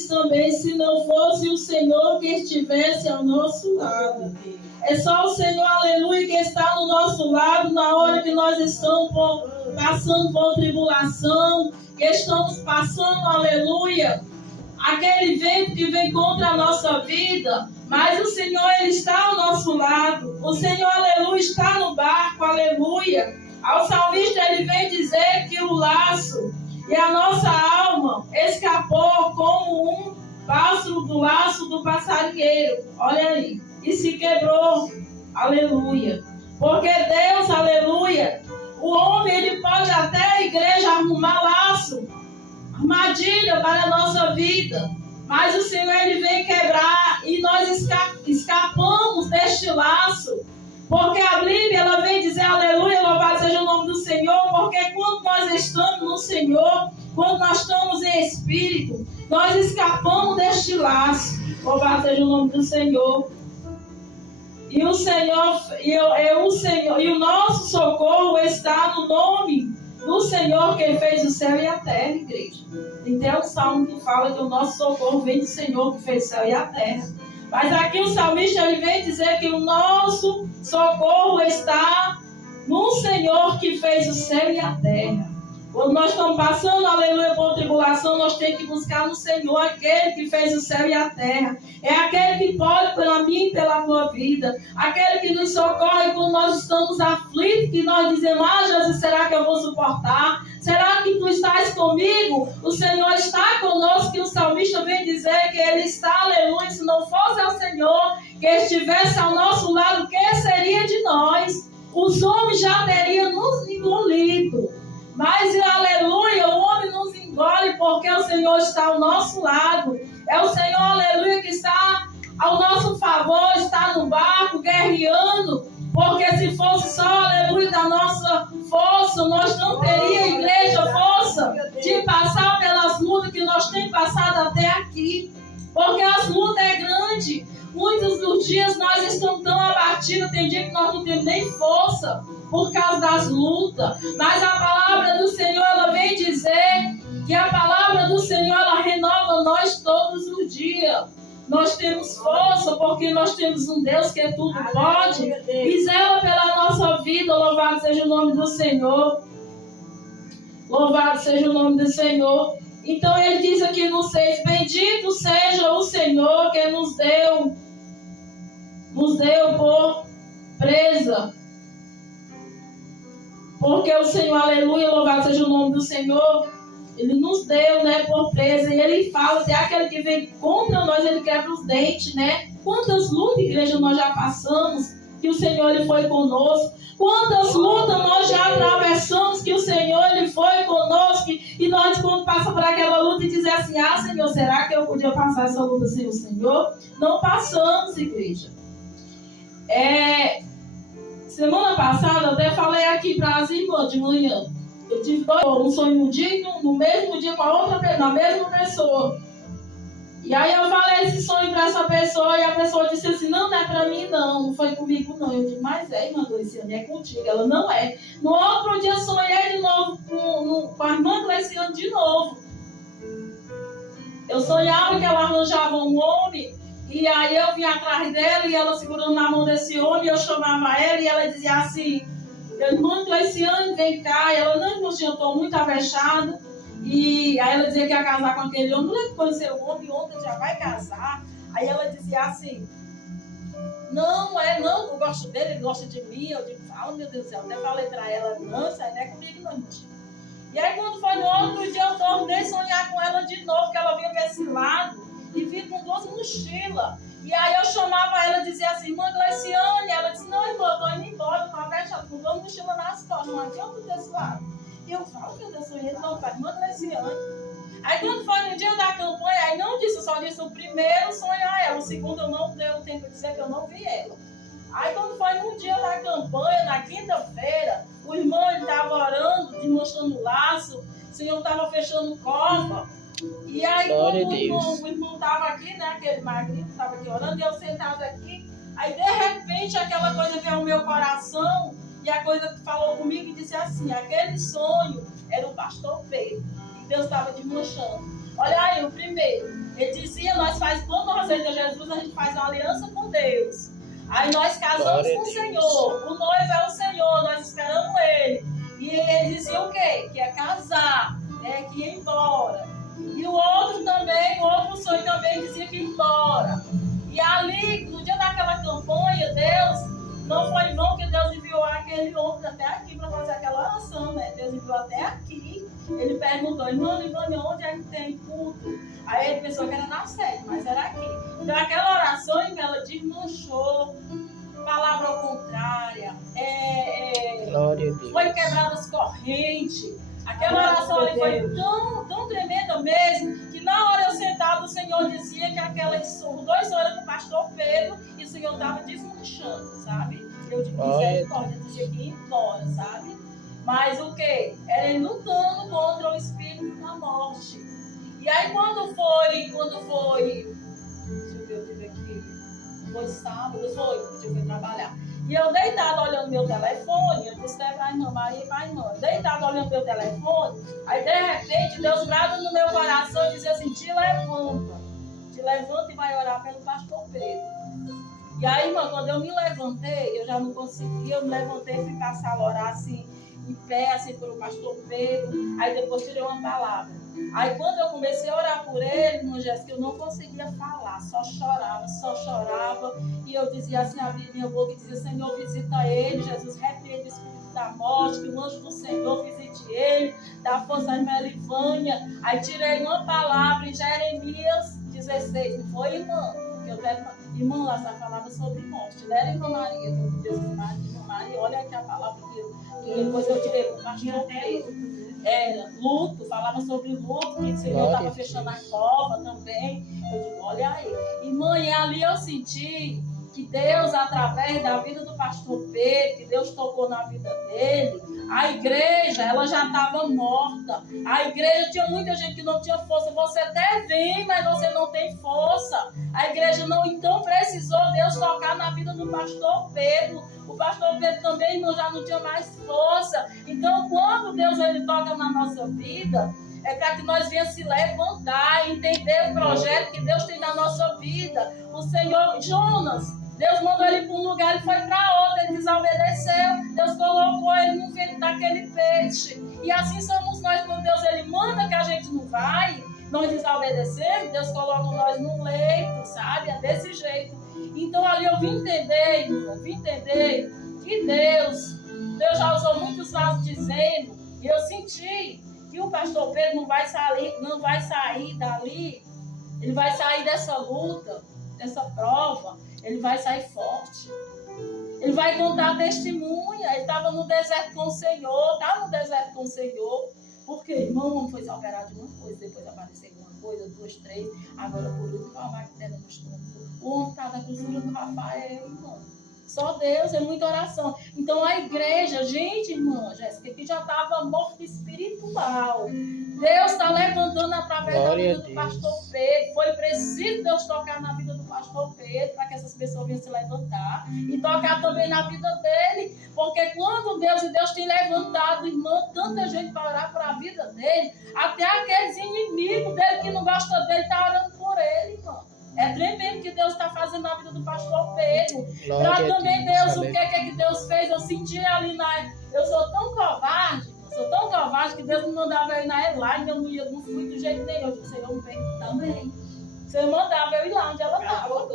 diz também, se não fosse o Senhor que estivesse ao nosso lado. É só o Senhor, aleluia, que está no nosso lado na hora que nós estamos passando por tribulação, que estamos passando, aleluia, aquele vento que vem contra a nossa vida. Mas o Senhor, Ele está ao nosso lado. O Senhor, aleluia, está no barco, aleluia. Ao salmista, ele vem dizer que o laço e a nossa alma escapou como um pássaro do laço do passarinheiro. Olha aí. E se quebrou. Aleluia. Porque Deus, aleluia, o homem, ele pode até a igreja arrumar laço, armadilha para a nossa vida. Mas o Senhor, Ele vem quebrar e nós escapamos deste laço. Porque a Bíblia, ela vem dizer, aleluia, louvado seja o nome do Senhor, porque quando nós estamos no Senhor, quando nós estamos em espírito, nós escapamos deste laço. Louvado seja o nome do Senhor. E o Senhor, e o nosso socorro está no nome do Senhor que fez o céu e a terra, igreja. E tem um salmo que fala que o nosso socorro vem do Senhor que fez o céu e a terra. Mas aqui o salmista, ele vem dizer que o nosso socorro está no Senhor que fez o céu e a terra. Quando nós estamos passando, aleluia, por tribulação, nós temos que buscar no Senhor aquele que fez o céu e a terra. É aquele que pode pela minha e pela tua vida. Aquele que nos socorre quando nós estamos aflitos, que nós dizemos, Jesus, será que eu vou suportar? Será que tu estás comigo? O Senhor está conosco, que o salmista vem dizer que Ele está, aleluia, se não fosse o Senhor que estivesse ao nosso lado, o que seria de nós? Os homens já teriam nos engolido. Mas, aleluia, o homem nos engole porque o Senhor está ao nosso lado. É o Senhor, aleluia, que está ao nosso favor, está no barco, guerreando. Porque se fosse só, aleluia, da nossa força, nós não teríamos, igreja, força de passar pelas lutas que nós temos passado até aqui. Porque as lutas é grande. Muitos dos dias nós estamos tão abatidos, tem dia que nós não temos nem força por causa das lutas. Mas a palavra do Senhor, ela vem dizer que a palavra do Senhor, ela renova nós todos os dias. Nós temos força porque nós temos um Deus que tudo pode e zela pela nossa vida. Louvado seja o nome do Senhor. Louvado seja o nome do Senhor. Então ele diz aqui no 6, bendito seja o Senhor que nos deu por presa. Porque o Senhor, aleluia, louvado seja o nome do Senhor, Ele nos deu, né, por presa. E Ele fala, se é aquele que vem contra nós, Ele quebra os dentes, né? Quantas lutas, igreja, nós já passamos, que o Senhor, Ele foi conosco. Quantas lutas nós já atravessamos, que o Senhor, Ele foi conosco. E nós, quando passamos por aquela luta, e dizer assim, Senhor, será que eu podia passar essa luta sem o Senhor? Não passamos, igreja. Semana passada, eu até falei aqui para as irmãs de manhã. Eu tive um sonho um dia, no mesmo dia com a outra pessoa, na mesma pessoa. E aí eu falei esse sonho para essa pessoa e a pessoa disse assim, não é para mim não foi comigo não. Eu disse, mas irmã Gleiciane, é contigo. Ela, não é. No outro dia sonhei de novo com a irmã Gleiciane de novo. Eu sonhava que ela arranjava um homem e aí eu vinha atrás dela e ela segurando na mão desse homem, eu chamava ela e ela dizia assim, irmã Gleiciane, vem cá. E ela, não, irmã, eu estou muito avexada. E aí ela dizia que ia casar com aquele homem. Não é que conheceu o homem, ontem já vai casar. Aí ela dizia assim, não, eu gosto dele, ele gosta de mim. Eu digo, meu Deus do céu, até falei pra ela, não, isso aí não é comigo não. E aí quando foi no outro dia, eu tornei sonhar com ela de novo, que ela vinha para esse lado e vinha com 2 mochilas. E aí eu chamava ela e dizia assim, irmã Gleiciane. Ela disse, não, irmã, eu tô indo embora, eu tô avexada com 2 mochilas nas costas, não adianta desse lado. E eu falo que eu sonhei, não, pai, irmã Gleiciane. Aí quando foi no dia da campanha, aí não disse, eu só disse o primeiro sonho a ela, o segundo eu não deu tempo de dizer que eu não vi ela. Aí quando foi no dia da campanha, na quinta-feira, o irmão estava orando, desmanchando o laço, o Senhor estava fechando cova. E aí quando o irmão estava aqui, né, aquele magrinho estava aqui orando, e eu sentado aqui, aí de repente aquela coisa veio ao meu coração, e a coisa que falou comigo e disse assim, aquele sonho era o pastor Pedro, e Deus estava desmanchando. Olha aí, o primeiro, ele aceita Jesus, a gente faz uma aliança com Deus. Aí nós casamos com o Senhor. O noivo é o Senhor, nós esperamos Ele. E ele dizia o quê? Que ia casar, né? Que ia embora. E o outro também, o outro sonho também dizia que ia embora. E ali, no dia daquela campanha, Deus, não foi em vão que Deus enviou aquele homem até aqui para fazer aquela oração, né? Deus enviou até aqui. Ele perguntou, irmã Livânia, onde é que tem culto? Aí ele pensou que era na sede, mas era aqui. Então aquela oração, ela desmanchou, palavra ao contrária, foi quebrada as correntes. Aquela oração ali foi tão tremenda mesmo, que na hora eu sentado, o Senhor dizia que aquelas 2 horas com o pastor Pedro, e o Senhor estava desmanchando, sabe? Eu de misericórdia, dizia que ia embora, sabe? Mas o que? Era ele lutando contra o espírito da morte. E aí quando foi, deixa eu ver, eu tive aqui, foi sábado, eu fui trabalhar. E eu deitado olhando meu telefone, eu disse para a irmã Maria e para a irmã, deitado olhando meu telefone, aí de repente Deus brada no meu coração e dizia assim, te levanta e vai orar pelo pastor Pedro. E aí, irmã, quando eu me levantei, eu já não conseguia, eu me levantei e ficar a orar assim, em pé, assim, pelo pastor Pedro, aí depois tirei uma palavra. Aí quando eu comecei a orar por ele, irmã Jéssica, eu não conseguia falar, só chorava, e eu dizia assim, abria minha boca e dizia, Senhor, visita ele, Jesus, repreende o espírito da morte, que o anjo do Senhor visite ele, dá força à irmã Livânia. Aí tirei uma palavra em Jeremias 16, não foi, irmã? Que eu quero, irmã, lá só falava sobre morte, não era irmã Maria, irmã Maria, olha aqui a palavra que depois eu tirei com o pastor Pedro. Era luto, falava sobre luto, que o Senhor estava fechando a cova também. Eu digo, olha aí. E mãe, ali eu senti que Deus, através da vida do pastor Pedro, que Deus tocou na vida dele, a igreja, ela já estava morta. A igreja tinha muita gente que não tinha força. Você até vem, mas você não tem força. A igreja não, então precisou Deus tocar na vida do pastor Pedro. O pastor Pedro também, irmão, já não tinha mais força. Então, quando Deus ele toca na nossa vida, é para que nós venhamos se levantar, entender o projeto que Deus tem na nossa vida. O Senhor, Jonas, Deus mandou ele para um lugar, ele foi para outro, ele desobedeceu. Deus colocou ele no ventre daquele peixe. E assim somos nós, quando Deus ele manda que a gente não vai, nós desobedecemos, Deus coloca nós no leito, sabe? É desse jeito. Então ali eu vim entender que Deus já usou muitos vasos dizendo, e eu senti que o pastor Pedro não vai sair dali, ele vai sair dessa luta, dessa prova, ele vai sair forte. Ele vai contar testemunha, ele estava no deserto com o Senhor, porque irmão, o homem foi se operar de uma coisa, depois apareceu uma coisa, 2, 3, agora por último, uma bactéria no estômago. O homem está da costura do Rafael, irmão. Só Deus, é muita oração. Então a igreja, gente, irmã Jéssica, que já estava morta espiritual, Deus está levantando através da vida do pastor Pedro. Foi preciso Deus tocar na vida do pastor Pedro para que essas pessoas venham se levantar e tocar também na vida dele. Porque quando Deus tem levantado, irmã, tanta gente para orar para a vida dele, até aqueles inimigos dele que não gostam dele estão orando por ele, irmã. É tremendo que Deus está fazendo na vida do pastor Pedro. Para também Deus, o que Deus fez? Eu senti ali eu sou tão covarde que Deus me mandava eu ir na Elaine, eu não fui do jeito nenhum. Eu disse, Senhor, me permite também. O Senhor mandava eu ir lá onde ela estava.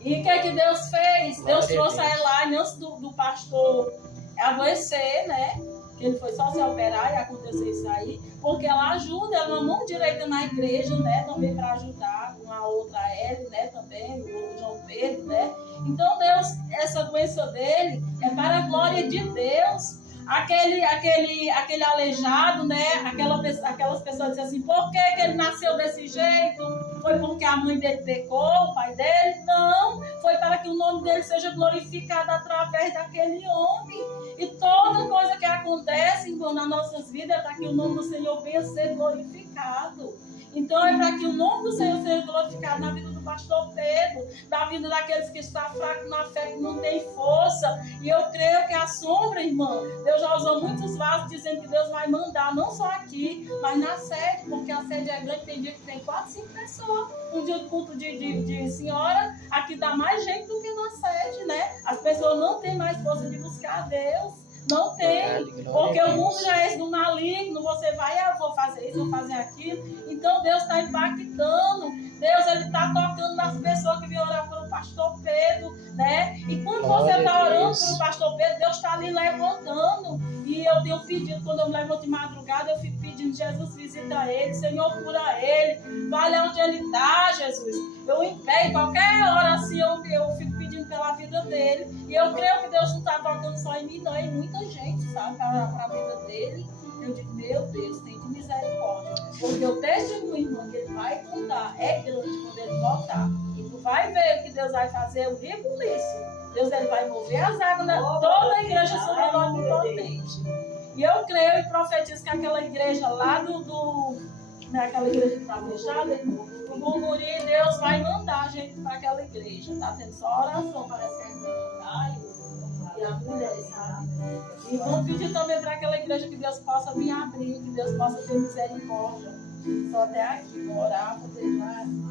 E o que Deus fez? Deus trouxe a Elaine antes do pastor adoecer, né? Que ele foi só se operar e aconteceu isso aí, porque ela ajuda, ela é uma mão direita na igreja, né, também para ajudar com a outra L, né, também, o João Pedro, né. Então Deus, essa doença dele é para a glória de Deus. Aquele aleijado, né, aquelas pessoas dizem assim, por que ele nasceu desse jeito? Foi porque a mãe dele pecou, o pai dele? Não, foi para que o nome dele seja glorificado através daquele homem. E toda coisa que acontece, então, nas nossas vidas é para que o nome do Senhor venha ser glorificado. Então é para que o nome do Senhor seja glorificado na vida do pastor Pedro, na vida daqueles que estão fracos na fé, que não tem força. E eu creio que a sombra, irmã, Deus já usou muitos vasos dizendo que Deus vai mandar, não só aqui, mas na sede, porque a sede é grande, tem dia que tem 4, 5 pessoas. Um dia de culto de senhora, aqui dá mais gente do que na sede, né? As pessoas não têm mais força de buscar a Deus. Não tem, porque o mundo já é esse do maligno, você vai, eu vou fazer isso, vou fazer aquilo. Então Deus está impactando, Deus ele está tocando nas pessoas que vêm orar pelo pastor Pedro, né? E quando você está orando pelo pastor Pedro, Deus está ali levantando. E eu tenho pedido, quando eu me levanto de madrugada, eu fico pedindo, Jesus, visita ele, Senhor, cura ele, vale onde ele está, Jesus. Eu em pé, em qualquer hora assim, eu fico pedindo pela vida dele. E eu creio que Deus não está tocando só em mim, não, em muita gente, sabe, para a vida dele. Eu digo, meu Deus, tem de misericórdia. Porque o testemunho, irmão, que ele vai contar é grande quando ele voltar. E tu vai ver o que Deus vai fazer, o rebuliço. Deus ele vai mover as águas, né? Toda a igreja sobre nós potente. E eu creio e profetizo que aquela igreja lá naquela igreja que está fechada, irmão, o Munguri, Deus vai mandar a gente para aquela igreja. Está tendo só oração, parece que a irmã e a mulher, sabe? E vamos pedir também para aquela igreja que Deus possa vir abrir, que Deus possa ter misericórdia. Só até aqui, vou orar, vou deixar.